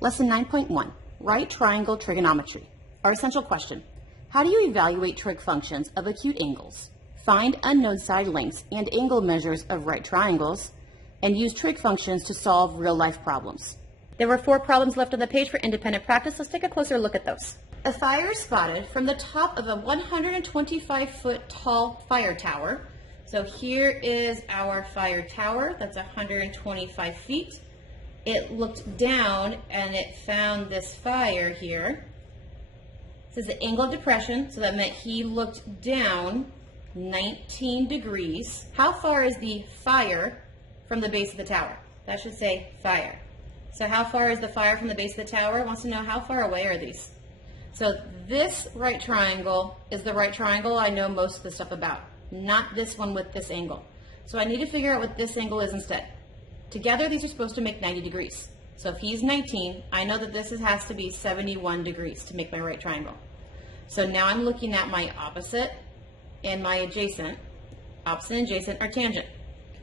Lesson 9.1, Right Triangle Trigonometry. Our essential question, how do you evaluate trig functions of acute angles? Find unknown side lengths and angle measures of right triangles, and use trig functions to solve real-life problems. There were 4 problems left on the page for independent practice. Let's take a closer look at those. A fire is spotted from the top of a 125-foot tall fire tower. So here is our fire tower. That's 125 feet. It looked down and it found this fire here. This is the angle of depression, so that meant he looked down 19 degrees. How far is the fire from the base of the tower? That should say fire. So how far is the fire from the base of the tower? It wants to know how far away are these. So this right triangle is the right triangle I know most of the stuff about, not this one with this angle. So I need to figure out what this angle is instead. Together these are supposed to make 90 degrees. So if he's 19, I know that this has to be 71 degrees to make my right triangle. So now I'm looking at my opposite and my adjacent. Opposite and adjacent are tangent.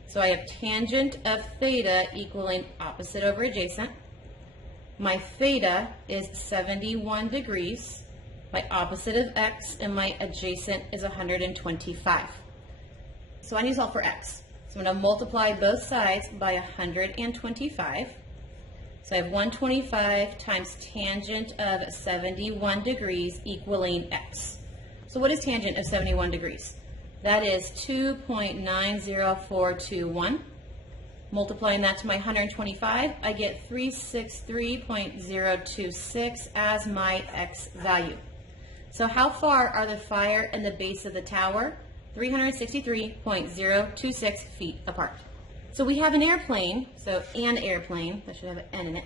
So I have tangent of theta equaling opposite over adjacent. My theta is 71 degrees. My opposite of x and my adjacent is 125. So I need to solve for x. So I'm going to multiply both sides by 125. So I have 125 times tangent of 71 degrees equaling x. So what is tangent of 71 degrees? That is 2.90421. Multiplying that to my 125, I get 363.026 as my x value. So how far are the fire and the base of the tower? 363.026 feet apart. So we have an airplane, that should have an N in it.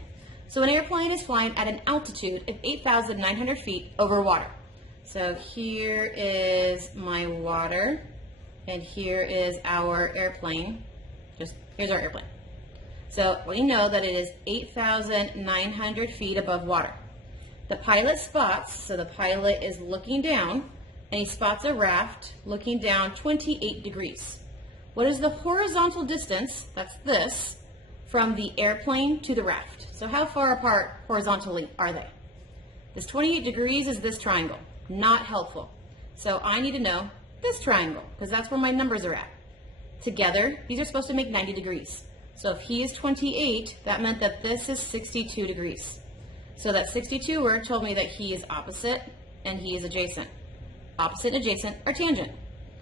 So an airplane is flying at an altitude of 8,900 feet over water. So here is my water, and here is our airplane. Here's our airplane. So we know that it is 8,900 feet above water. The pilot spots, so the pilot is looking down, and he spots a raft looking down 28 degrees. What is the horizontal distance, that's this, from the airplane to the raft? So how far apart horizontally are they? This 28 degrees is this triangle. Not helpful. So I need to know this triangle, because that's where my numbers are at. Together, these are supposed to make 90 degrees. So if he is 28, that meant that this is 62 degrees. So that 62 word told me that he is opposite and he is adjacent. Opposite and adjacent are tangent.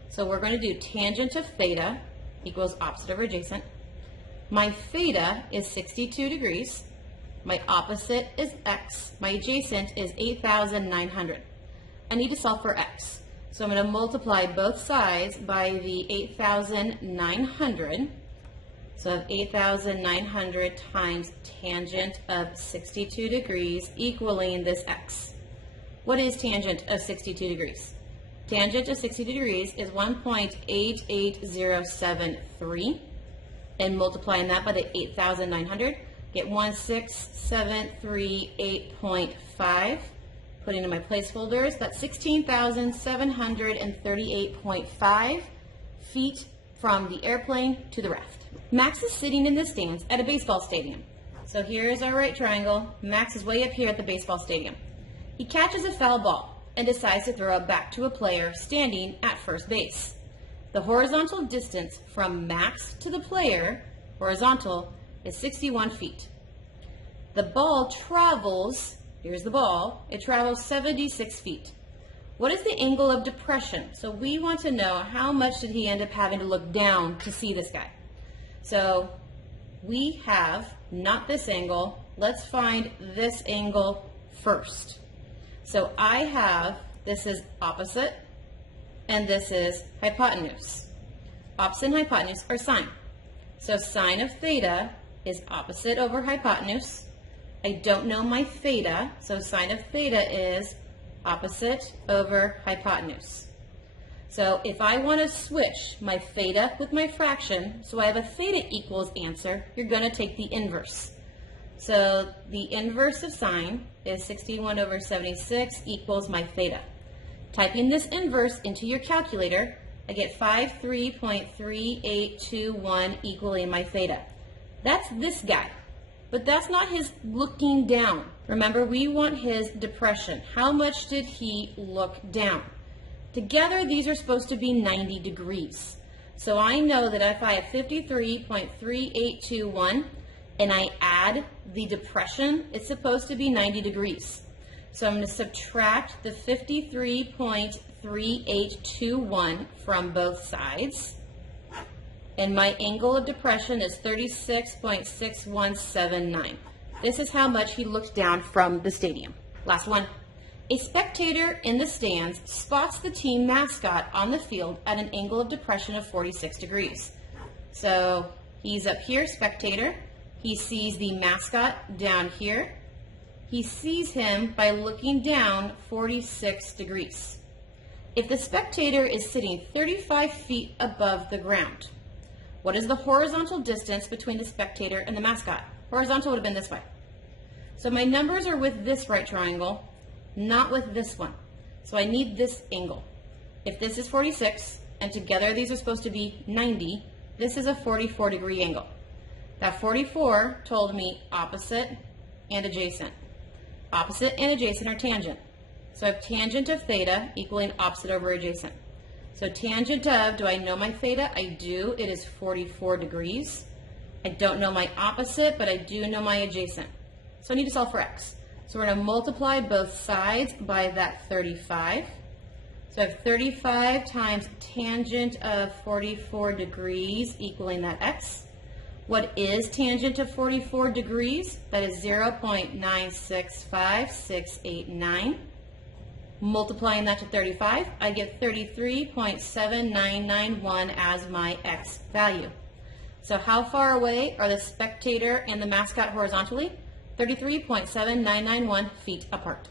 So we're going to do tangent of theta equals opposite over adjacent. My theta is 62 degrees. My opposite is x. My adjacent is 8,900. I need to solve for x. So I'm going to multiply both sides by the 8,900. So I have 8,900 times tangent of 62 degrees equaling this x. What is tangent of 62 degrees? Tangent of 60 degrees is 1.88073, and multiplying that by the 8,900, get 16738.5. Putting in my placeholders, that's 16,738.5 feet from the airplane to the raft. Max is sitting in the stands at a baseball stadium. So here is our right triangle. Max is way up here at the baseball stadium. He catches a foul ball and decides to throw it back to a player standing at first base. The horizontal distance from Max to the player, horizontal, is 61 feet. The ball travels, here's the ball, it travels 76 feet. What is the angle of depression? So we want to know how much did he end up having to look down to see this guy. So we have not this angle, let's find this angle first. So I have, this is opposite, and this is hypotenuse. Opposite and hypotenuse are sine. So sine of theta is opposite over hypotenuse. I don't know my theta, so sine of theta is opposite over hypotenuse. So if I want to switch my theta with my fraction, so I have a theta equals answer, you're going to take the inverse. So the inverse of sine is 61 over 76 equals my theta. Typing this inverse into your calculator, I get 53.3821 equaling my theta. That's this guy. But that's not his looking down. Remember, we want his depression. How much did he look down? Together, these are supposed to be 90 degrees. So I know that if I have 53.3821 and I add the depression, it's supposed to be 90 degrees. So I'm going to subtract the 53.3821 from both sides. And my angle of depression is 36.6179. This is how much he looked down from the stadium. Last one. A spectator in the stands spots the team mascot on the field at an angle of depression of 46 degrees. So he's up here, spectator. He sees the mascot down here. He sees him by looking down 46 degrees. If the spectator is sitting 35 feet above the ground, what is the horizontal distance between the spectator and the mascot? Horizontal would have been this way. So my numbers are with this right triangle, not with this one. So I need this angle. If this is 46, and together these are supposed to be 90, this is a 44 degree angle. That 44 told me opposite and adjacent. Opposite and adjacent are tangent. So I have tangent of theta equaling opposite over adjacent. So tangent of, do I know my theta? I do. It is 44 degrees. I don't know my opposite, but I do know my adjacent. So I need to solve for x. So we're going to multiply both sides by that 35. So I have 35 times tangent of 44 degrees equaling that x. What is tangent of 44 degrees? That is 0.965689. Multiplying that to 35, I get 33.7991 as my x value. So how far away are the spectator and the mascot horizontally? 33.7991 feet apart.